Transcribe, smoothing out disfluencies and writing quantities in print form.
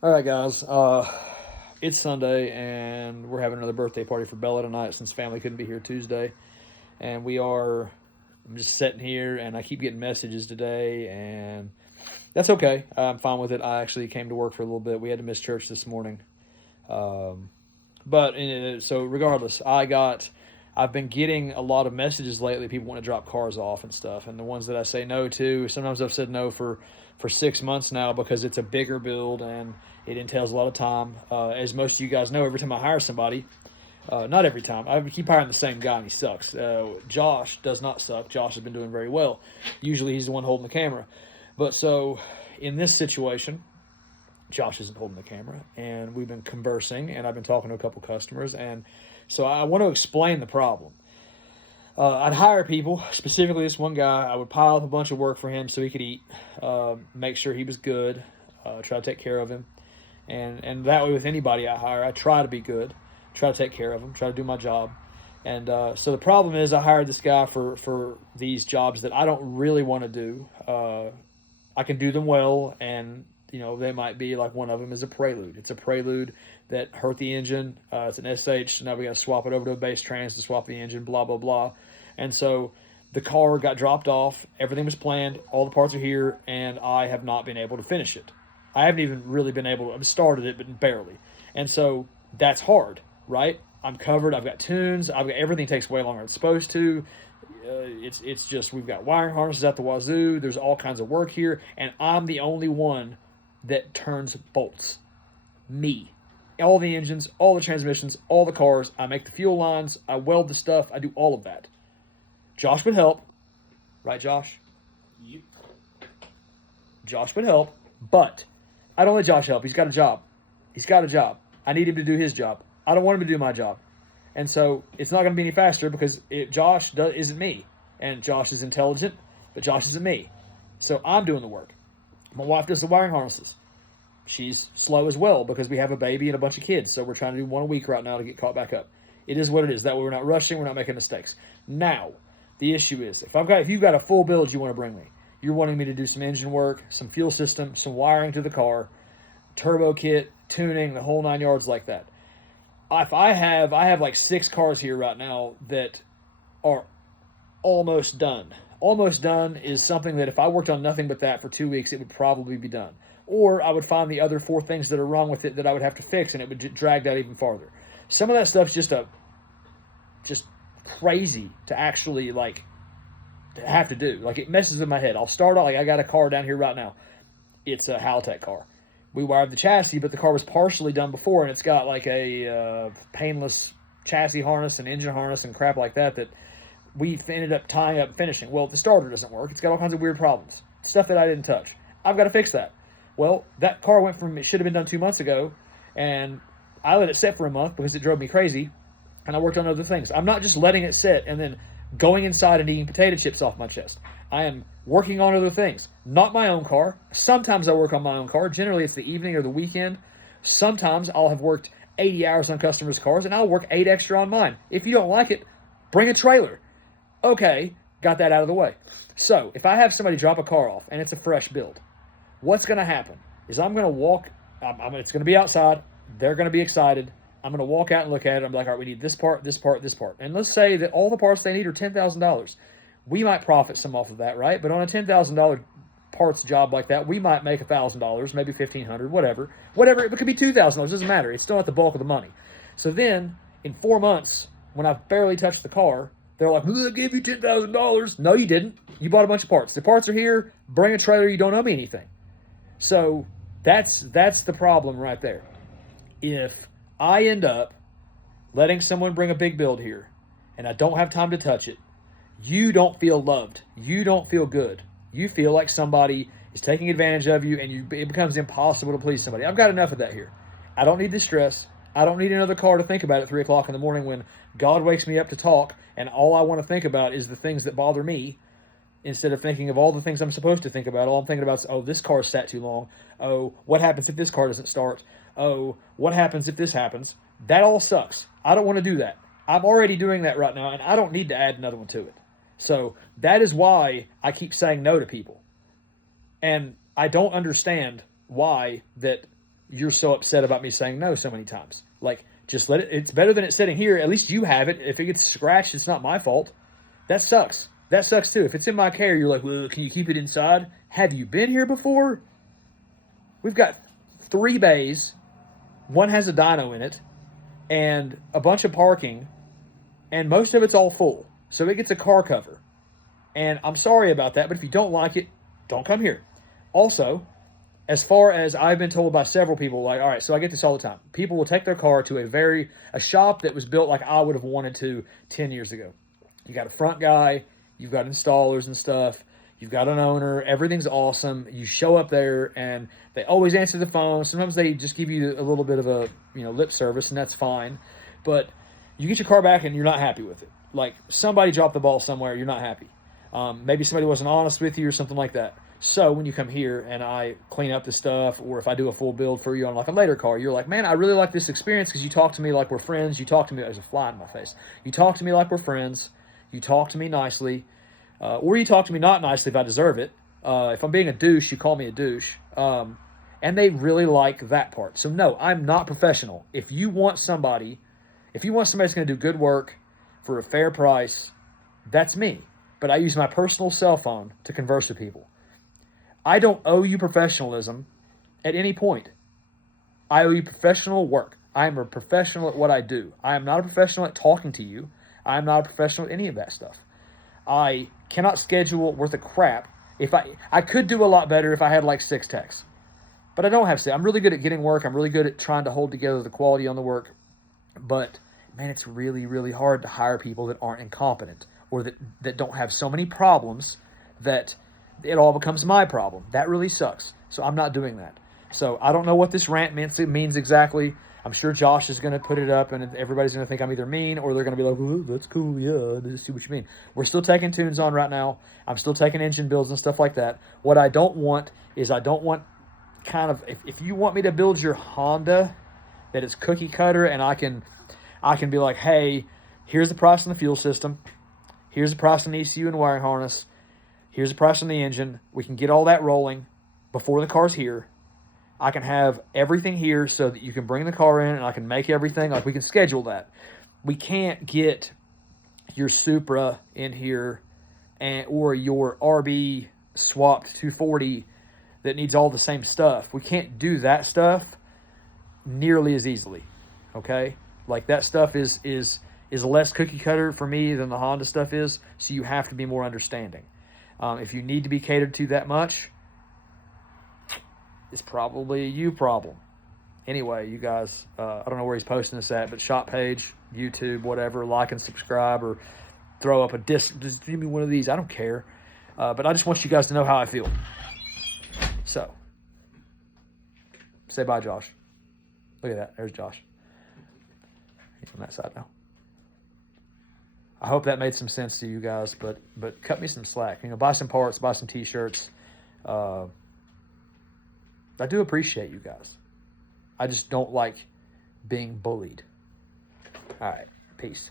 All right, guys. It's Sunday, and we're having another birthday party for Bella tonight since family couldn't be here Tuesday. And I'm just sitting here, and I keep getting messages today, and that's okay. I'm fine with it. I actually came to work for a little bit. We had to miss church this morning. Um, so regardless, I've been getting a lot of messages lately. People want to drop cars off and stuff, and the ones that I say no to, sometimes I've said no for 6 months now because it's a bigger build and it entails a lot of time. As most of you guys know, every time I hire somebody, not every time, I keep hiring the same guy and he sucks. Josh does not suck. Josh has been doing very well. Usually he's the one holding the camera, but so in this situation, Josh isn't holding the camera, and we've been conversing, and I've been talking to a couple customers, and so I want to explain the problem. I'd hire people, specifically this one guy. I would pile up a bunch of work for him so he could eat, make sure he was good, try to take care of him, and that way with anybody I hire, I try to be good, try to take care of him, try to do my job. And so the problem is I hired this guy for these jobs that I don't really want to do. I can do them well, and they might be like one of them is a Prelude. It's a Prelude that hurt the engine. It's an SH, so now we got to swap it over to a base trans to swap the engine, blah, blah, blah. And so the car got dropped off. Everything was planned. All the parts are here, and I have not been able to finish it. I haven't even really been able to. I've started it, but barely. And so that's hard, right? I'm covered. I've got tunes. I've got everything takes way longer than it's supposed to. It's just we've got wiring harnesses at the wazoo. There's all kinds of work here, and I'm the only one that turns bolts. Me. All the engines, all the transmissions, all the cars. I make the fuel lines. I weld the stuff. I do all of that. Josh would help. Right, Josh? Yep. Josh would help, but I don't let Josh help. He's got a job. He's got a job. I need him to do his job. I don't want him to do my job. And so it's not going to be any faster because Josh isn't me. And Josh is intelligent, but Josh isn't me. So I'm doing the work. My wife does the wiring harnesses. She's slow as well because we have a baby and a bunch of kids. So we're trying to do one a week right now to get caught back up. It is what it is. That way we're not rushing. We're not making mistakes. Now, the issue is if you've got a full build you want to bring me, you're wanting me to do some engine work, some fuel system, some wiring to the car, turbo kit, tuning, the whole 9 yards like that. If I have like 6 cars here right now that are almost done. Almost done is something that if I worked on nothing but that for 2 weeks, it would probably be done. Or I would find the other 4 things that are wrong with it that I would have to fix, and it would drag that even farther. Some of that stuff's just crazy to actually have to do. Like, it messes with my head. I'll start off, I got a car down here right now. It's a Haltech car. We wired the chassis, but the car was partially done before, and it's got like a painless chassis harness and engine harness and crap like that we ended up tying up and finishing. Well, the starter doesn't work. It's got all kinds of weird problems. Stuff that I didn't touch. I've got to fix that. Well, that car went from, it should have been done 2 months ago, and I let it sit for a month because it drove me crazy, and I worked on other things. I'm not just letting it sit and then going inside and eating potato chips off my chest. I am working on other things. Not my own car. Sometimes I work on my own car. Generally, it's the evening or the weekend. Sometimes I'll have worked 80 hours on customers' cars, and I'll work 8 extra on mine. If you don't like it, bring a trailer. Okay, got that out of the way. So, if I have somebody drop a car off and it's a fresh build, what's going to happen is I'm going to walk, it's going to be outside, they're going to be excited, I'm going to walk out and look at it, I'm like, all right, we need this part, this part, this part. And let's say that all the parts they need are $10,000. We might profit some off of that, right? But on a $10,000 parts job like that, we might make $1,000, maybe $1,500, whatever. It could be $2,000, doesn't matter. It's still not the bulk of the money. So then, in 4 months, when I've barely touched the car, they're like, I gave you $10,000. No, you didn't. You bought a bunch of parts. The parts are here. Bring a trailer. You don't owe me anything. So that's the problem right there. If I end up letting someone bring a big build here and I don't have time to touch it, you don't feel loved. You don't feel good. You feel like somebody is taking advantage of you, and it becomes impossible to please somebody. I've got enough of that here. I don't need the stress. I don't need another car to think about at 3 o'clock in the morning when God wakes me up to talk, and all I want to think about is the things that bother me instead of thinking of all the things I'm supposed to think about. All I'm thinking about is, oh, this car sat too long. Oh, what happens if this car doesn't start? Oh, what happens if this happens? That all sucks. I don't want to do that. I'm already doing that right now, and I don't need to add another one to it. So that is why I keep saying no to people. And I don't understand why that you're so upset about me saying no so many times. Like, just let it. It's better than it sitting here. At least you have it. If it gets scratched, it's not my fault. That sucks. That sucks too. If it's in my care, you're like, well, can you keep it inside? Have you been here before? We've got 3 bays. One has a dyno in it, and a bunch of parking, and most of it's all full. So it gets a car cover. And I'm sorry about that, but if you don't like it, don't come here. Also, as far as I've been told by several people, like, all right, so I get this all the time. People will take their car to a shop that was built like I would have wanted to 10 years ago. You got a front guy, you've got installers and stuff, you've got an owner, everything's awesome. You show up there and they always answer the phone. Sometimes they just give you a little bit of a, lip service, and that's fine. But you get your car back and you're not happy with it. Like, somebody dropped the ball somewhere, you're not happy. Maybe somebody wasn't honest with you or something like that. So when you come here and I clean up the stuff, or if I do a full build for you on like a later car, you're like, man, I really like this experience because you talk to me like we're friends. You talk to me, there's a fly in my face. You talk to me like we're friends. You talk to me nicely. Or you talk to me not nicely if I deserve it. If I'm being a douche, you call me a douche. And they really like that part. So no, I'm not professional. If you want somebody that's going to do good work for a fair price, that's me. But I use my personal cell phone to converse with people. I don't owe you professionalism at any point. I owe you professional work. I am a professional at what I do. I am not a professional at talking to you. I am not a professional at any of that stuff. I cannot schedule worth of crap. If I could do a lot better if I had like 6 techs. But I don't have 6. I'm really good at getting work. I'm really good at trying to hold together the quality on the work. But, man, it's really, really hard to hire people that aren't incompetent, or that don't have so many problems that it all becomes my problem. That really sucks. So I'm not doing that. So I don't know what this rant means exactly. I'm sure Josh is going to put it up, and everybody's going to think I'm either mean, or they're going to be like, oh, that's cool, yeah, I see what you mean. We're still taking tunes on right now. I'm still taking engine builds and stuff like that. What I don't want is kind of, if you want me to build your Honda that is cookie cutter, and I can be like, hey, here's the price on the fuel system. Here's the price on the ECU and wiring harness. Here's the price on the engine. We can get all that rolling before the car's here. I can have everything here so that you can bring the car in and I can make everything. Like, we can schedule that. We can't get your Supra in here or your RB swapped 240 that needs all the same stuff. We can't do that stuff nearly as easily, okay? Like, that stuff is less cookie cutter for me than the Honda stuff is, so you have to be more understanding. If you need to be catered to that much, it's probably a you problem. Anyway, you guys, I don't know where he's posting this at, but shop page, YouTube, whatever, like and subscribe, or throw up a disc. Just give me one of these. I don't care. But I just want you guys to know how I feel. So, say bye, Josh. Look at that. There's Josh. He's on that side now. I hope that made some sense to you guys, but cut me some slack. Buy some parts, buy some T-shirts. I do appreciate you guys. I just don't like being bullied. All right, peace.